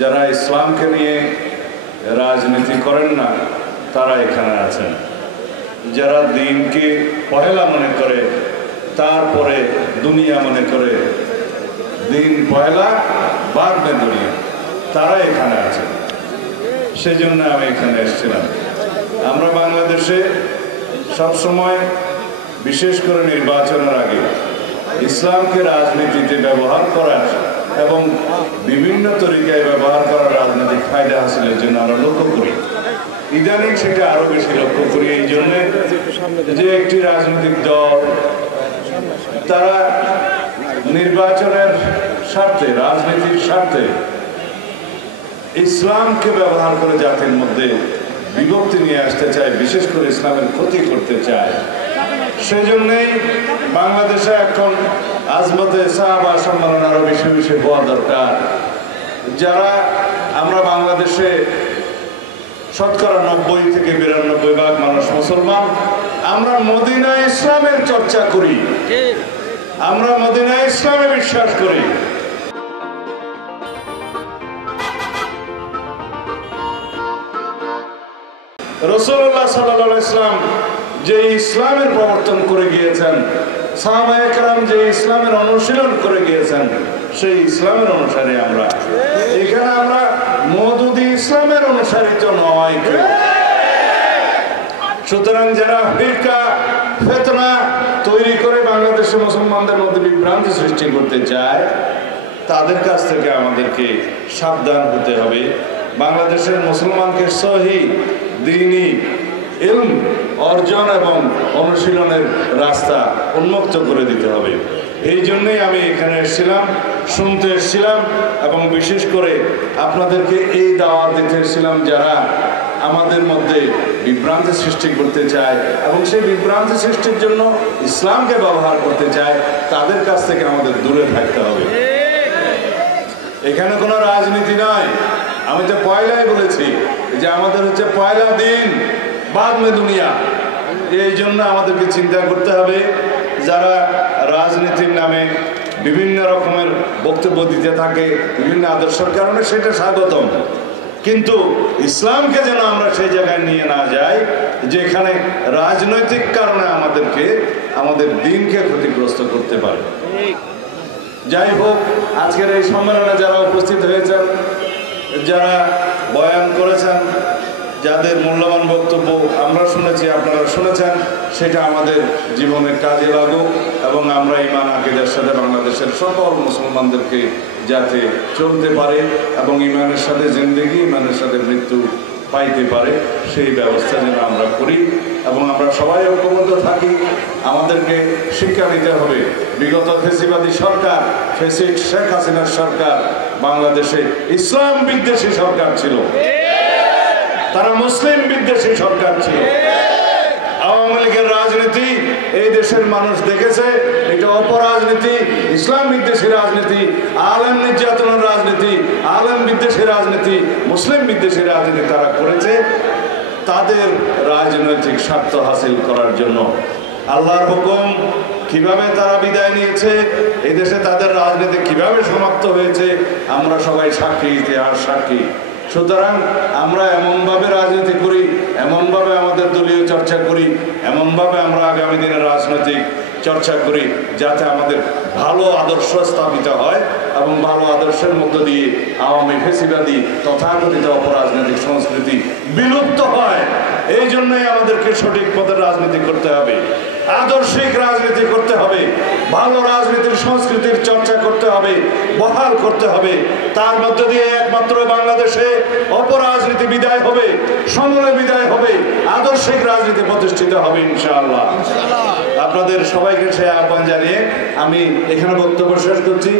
যারা ইসলামকে নিয়ে রাজনীতি করেন না তারা এখানে আছেন। যারা দিনকে পহেলা মনে করে, তারপরে দুনিয়া মনে করে, দিন পহেলা বাদ মে দুনিয়া, তারা এখানে আছেন। সেজন্য আমি এখানে এসেছিলাম। আমরা বাংলাদেশে সবসময়, বিশেষ করে নির্বাচনের আগে, ইসলামকে রাজনীতিতে ব্যবহার করার এবং বিভিন্ন তরিকায় ব্যবহার করার রাজনৈতিক ফায়দা হাসিলের জন্য আমরা লক্ষ্য করি। ইদানিং সেটা আরো বেশি লক্ষ্য করি এই জন্য যে একটি রাজনৈতিক দল তারা নির্বাচনের স্বার্থে, রাজনীতির স্বার্থে ইসলামকে ব্যবহার করে জাতির মধ্যে বিভক্তি নিয়ে আসতে চায়, বিশেষ করে ইসলামের ক্ষতি করতে চায়। সেজন্যই বাংলাদেশে এখন আজমতে সাহাবা সম্মেলন আরো বেশি বেশি হওয়া দরকার। যারা আমরা বাংলাদেশে শতকরা 90 থেকে 92% মানুষ মুসলমান, আমরা মদিনা ইসলামের চর্চা করি, আমরা মদিনা ইসলামে বিশ্বাস করি। রাসূলুল্লাহ সাল্লাল্লাহু আলাইহি ওয়াসাল্লাম যে ইসলামের প্রবর্তন করে গিয়েছেন, সাহাবায়ে কেরাম যে ইসলামের অনুশীলন করে গিয়েছেন, সেই ইসলামের অনুসারী আমরা। এখানে আমরা মওদুদি ইসলামের অনুসারী তো নয় কেউ। সুতরাং যারা ফিরকা ফিতনা তৈরি করে বাংলাদেশে মুসলমানদের মধ্যে বিভ্রান্তি সৃষ্টি করতে চায়, তাদের কাছ থেকে আমাদেরকে সাবধান হতে হবে। বাংলাদেশের মুসলমানকে সহি দ্বীনি ইলম অর্জন এবং অনুশীলনের রাস্তা উন্মুক্ত করে দিতে হবে। এই জন্যই আমি এখানে এসেছিলাম, শুনতে এসেছিলাম এবং বিশেষ করে আপনাদেরকে এই দাওয়াত দিতে এসেছিলাম যারা আমাদের মধ্যে বিভ্রান্তি সৃষ্টি করতে চায় এবং সেই বিভ্রান্তি সৃষ্টির জন্য ইসলামকে ব্যবহার করতে চায়, তাদের কাছ থেকে আমাদের দূরে থাকতে হবে। এখানে কোনো রাজনীতি নয়। আমি তো পয়লাই বলেছি যে আমাদের হচ্ছে পয়লা দিন বাদ মে দুনিয়া। এই জন্য আমাদেরকে চিন্তা করতে হবে, যারা রাজনীতির নামে বিভিন্ন রকমের বক্তব্য দিতে থাকে বিভিন্ন আদর্শের কারণে, সেটা স্বাগতম, কিন্তু ইসলামকে যেন আমরা সেই জায়গায় নিয়ে না যাই যেখানে রাজনৈতিক কারণে আমাদেরকে আমাদের দিনকে ক্ষতিগ্রস্ত করতে পারে। যাই হোক, আজকের এই সম্মেলনে যারা উপস্থিত হয়েছেন, যারা বয়ান করেছেন, যাদের মূল্যবান বক্তব্য আমরা শুনেছি, আপনারা শুনেছেন, সেটা আমাদের জীবনে কাজে লাগুক এবং আমরা ঈমান আকীদার সাথে বাংলাদেশের সকল মুসলমানদেরকে যাতে চলতে পারে এবং ঈমানের সাথে জিন্দেগি, ঈমানের সাথে মৃত্যু পাইতে পারে, সেই ব্যবস্থা যেন আমরা করি এবং আমরা সবাই ঐক্যবদ্ধ থাকি। আমাদেরকে শিক্ষা দিতে হবে, বিগত ফেসিবাদী সরকার, ফেসিড শেখ হাসিনার সরকার বাংলাদেশে ইসলাম বিদ্বেষী সরকার ছিল, তারা মুসলিম বিদ্বেষী সরকার ছিল। আওয়ামী লীগের রাজনীতি এই দেশের মানুষ দেখেছে, এটা অপরাজনীতি, ইসলাম বিদ্বেষী রাজনীতি, আলেম নির্যাতনের রাজনীতি, আলেম বিদ্বেষী রাজনীতি, মুসলিম বিদ্বেষী রাজনীতি তারা করেছে তাদের রাজনৈতিক স্বার্থ হাসিল করার জন্য। আল্লাহর হুকুম কিভাবে তারা বিদায় নিয়েছে, এই দেশে তাদের রাজনীতি কিভাবে সমাপ্ত হয়েছে, আমরা সবাই সাক্ষী, ইতিহাস সাক্ষী। সুতরাং আমরা এমনভাবে রাজনীতি করি, এমনভাবে আমাদের দলীয় চর্চা করি, এমনভাবে আমরা আগামী দিনের রাজনৈতিক চর্চা করি যাতে আমাদের ভালো আদর্শ স্থাপিত হয় এবং ভালো আদর্শের মধ্য দিয়ে আওয়ামী ফেসিবাদী তথাকথিত অপরাজনৈতিক সংস্কৃতি বিলুপ্ত হয়। এই জন্যই আমাদেরকে সঠিক পথের রাজনীতি করতে হবে, আদর্শিক রাজনীতি করতে হবে, ভালো রাজনীতির সংস্কৃতির চর্চা করতে হবে, বহাল করতে হবে। তার মধ্য দিয়ে একমাত্র বাংলাদেশে অপরাজনীতি বিদায় হবে, সমূলে বিদায় হবে, আদর্শিক রাজনীতি প্রতিষ্ঠিত হবে ইনশাআল্লাহ। আপনাদের সবাইকে সে আহ্বান জানিয়ে আমি এখানে বক্তব্য শেষ করছি।